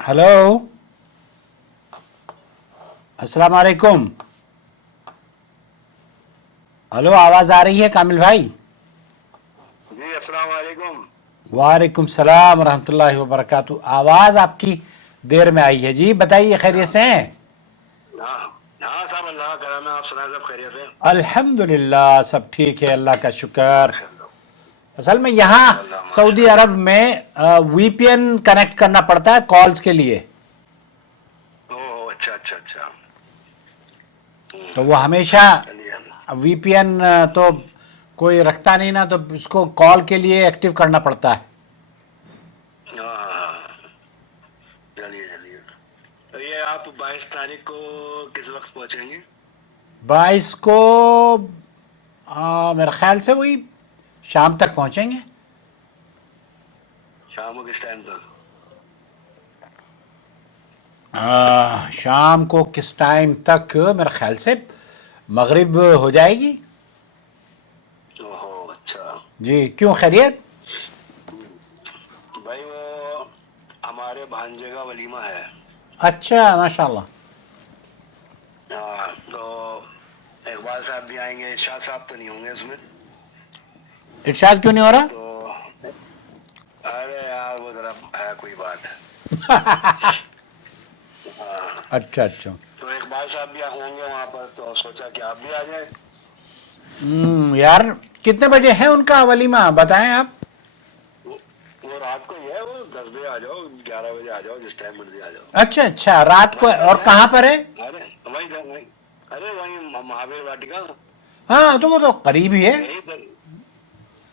Hello, अस्सलाम वालेकुम। Hello, आवाज आ रही है कामिल भाई? जी अस्सलाम वालेकुम। वालेकुम सलाम रहमतुल्लाहि व बरकातहू। आवाज आपकी देर में आई है जी, बताइए खैरियत से हैं? हाँ हाँ साहब, अल्लाह का करम है। आप सुनाए सब खैरियत है? अल्हम्दुलिल्लाह, सब ठीक है, अल्लाह का शुक्र। माशाल्लाह असल में यहाँ माशाल्लाह सऊदी माशाल्लाह। अरब में वीपीएन कनेक्ट करना पड़ता है कॉल्स के लिए, ओह अच्छा अच्छा अच्छा। तो वो हमेशा चलिए। वीपीएन तो कोई रखता नहीं ना, तो उसको कॉल के लिए एक्टिव करना पड़ता है। हाँ हाँ हाँ। चलिए चलिए। तो ये आप 22 तारीख को किस वक्त पहुंचेंगे? 22 को मेरे ख्याल से वही शाम तक पहुंचेंगे। शाम को किस टाइम तक? शाम को किस टाइम तक, मेरे ख्याल से मगरिब हो जाएगी। ओहो अच्छा। जी, क्यों, खैरियत? भाई वो हमारे भांजे का वलीमा है। अच्छा, माशाल्लाह। हाँ तो इकबाल साहब भी आएंगे, शाह साहब तो नहीं होंगे उसमें। इरशाद क्यों नहीं हो रहा? तो अरे यार वो जरा है कोई बात। हाँ अच्छा अच्छा। तो इकबाल साहब भी होंगे वहां पर, तो सोचा कि आप भी आ जाए। यार, कितने बजे है उनका वलीमा, बताएं आप। वो, वो रात को ही है, वो 10 बजे आ जाओ, 11 बजे आ जाओ, जिस टाइम मर्जी आ जाओ। अच्छा अच्छा, रात को, वहीं पर और है। कहाँ पर है? अरे वहीं अरे वहीं महावीर वाटिका। हाँ, तो वो तो करीब ही है। यही पर।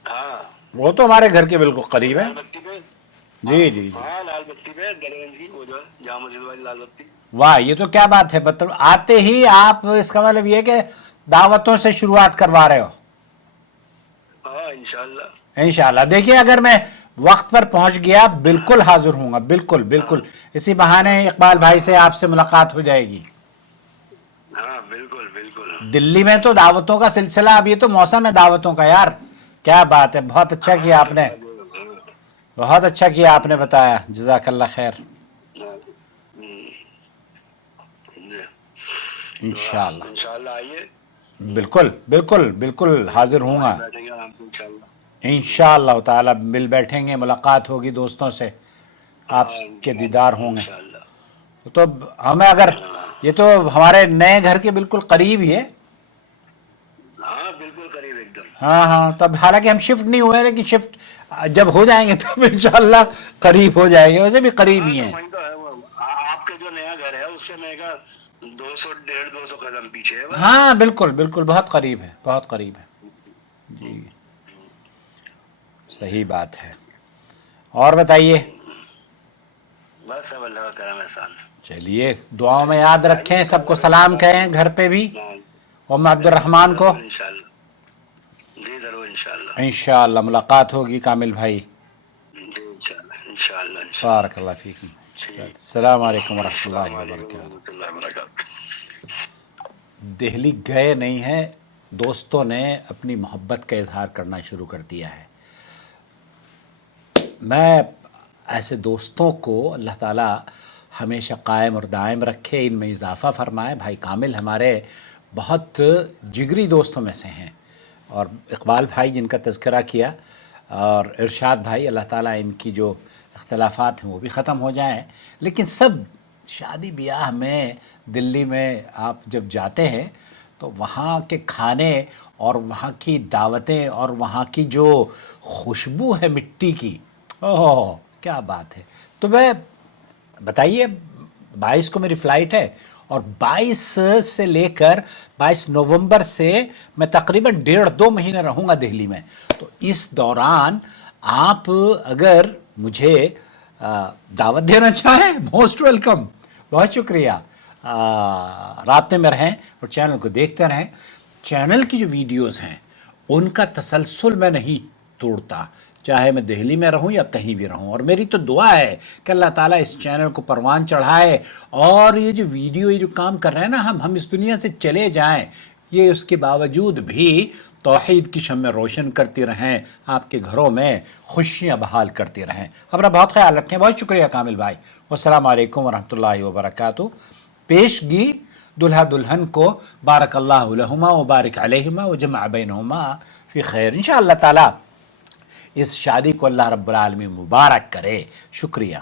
हाँ वो तो हमारे घर के बिल्कुल वो करीब है। लाल बत्ती पे। हाँ जी जी जी। हाँ लाल बत्ती पे दरगंज की, वो जो है जामा मस्जिद वाली लाल बत्ती। वाह, ये तो क्या बात है, मतलब आते ही आप, इसका मतलब ये कि दावतों से शुरुआत करवा रहे हो। हाँ इंशाल्लाह। इंशाल्लाह, देखिए अगर मैं वक्त पर पहुंच गया बिल्कुल हाजिर हूंगा, बिल्कुल हाँ बिल्कुल। इसी बहाने इकबाल भाई से हाँ आपसे मुलाकात हो जाएगी। हाँ बिल्कुल बिल्कुल। दिल्ली में तो दावतों का सिलसिला, अब ये तो मौसम है दावतों का यार। क्या बात है, बहुत अच्छा किया हाँ तो आपने। बहुत अच्छा किया आपने बताया, जजाकल्ला खैर। हाँ, हम्म, जी। तो इंशाल्लाह। इंशाल्लाह आइए। बिल्कुल बिल्कुल बिल्कुल हाजिर तो हूंगा। वहीं बैठेंगे आराम से इंशाल्लाह। इंशाअल्लाह ताला मिल बैठेंगे, मुलाकात होगी दोस्तों से, हाँ आपके दीदार इंशाल्लाह होंगे। इंशाल्लाह। तो हमें अगर, हाँ ये तो हमारे नए घर के बिल्कुल करीब ही है। हाँ बिल्कुल करीब एकदम। हाँ हाँ, तब हालांकि हम शिफ्ट नहीं हुए, लेकिन शिफ्ट जब हो जाएंगे तब इंशाअल्लाह करीब हो जाएंगे, वैसे भी करीब हाँ ही तो हैं। वहीं तो है वो। आपके जो नया घर है उससे मैं का 200 150 200 कदम पीछे है बस। हाँ बिल्कुल बिल्कुल, बहुत करीब है, बहुत करीब है। जी, सही बात है। और बताइए। बस सब अल्लाह का करम एहसान। चलिए, दुआओं में याद आइए रखें, कल सबको अगर सलाम मुलाकात कहें होगी घर तो। पे भी, हाँ, उम्म अब्दुर्रहमान को। जरूर इंशाल्लाह। जी जरूर इंशाल्लाह। इंशाअल्लाह मुलाकात होगी कामिल भाई। जी इंशाल्लाह इंशाल्लाह इंशाल्लाह। बारकल्लाह फीकुम। ठीक। अस्सलाम वालेकुम अस्सलाम वरहमतुल्लाहि वालेकुम वबरकातुहू। रहमतुल्लाहि व बरकातहू। दिल्ली गए नहीं हैं, दोस्तों ने अपनी मोहब्बत का इजहार करना शुरू कर दिया है। मैं ऐसे दोस्तों को अल्लाह ताला हमेशा कायम और दायम रखे, इनमें इजाफ़ा फरमाए। भाई कामिल हमारे बहुत जिगरी दोस्तों में से हैं, और इकबाल भाई जिनका तज़किरा किया, और इरशाद भाई, अल्लाह ताला इनकी जो इख्तलाफात हैं वो भी ख़त्म हो जाएं। लेकिन सब शादी ब्याह में, दिल्ली में आप जब जाते हैं तो वहाँ के खाने और वहाँ की दावतें और वहाँ की जो खुशबू है मिट्टी की, ओह क्या बात है। तो मैं, बताइए, 22 को मेरी फ़्लाइट है, और 22 से लेकर 22 नवंबर से मैं तकरीबन 1.5-2 महीने रहूँगा दिल्ली में। तो इस दौरान आप अगर मुझे दावत देना चाहें, मोस्ट वेलकम। बहुत शुक्रिया। रास्ते में रहें और चैनल को देखते रहें। चैनल की जो वीडियोस हैं उनका तसलसल मैं नहीं तोड़ता, चाहे मैं दिल्ली में रहूं या कहीं भी रहूं। और मेरी तो दुआ है कि अल्लाह ताला इस चैनल को परवान चढ़ाए, और ये जो वीडियो, ये जो काम कर रहे हैं ना, हम इस दुनिया से चले जाएं, ये उसके बावजूद भी توحید کی شمع روشن کرتی رہیں، آپ کے گھروں میں خوشیاں بحال کرتی رہیں۔ اپنا بہت خیال رکھیں۔ بہت شکریہ کامل بھائی۔ والسلام علیکم ورحمۃ اللہ وبرکاتہ۔ پیشگی دلہا دلہن کو بارک اللہ لہما وبارک علیہما وجمع بینہما فی خیر۔ انشاءاللہ تعالی اس شادی کو اللہ رب العالمین مبارک کرے۔ شکریہ۔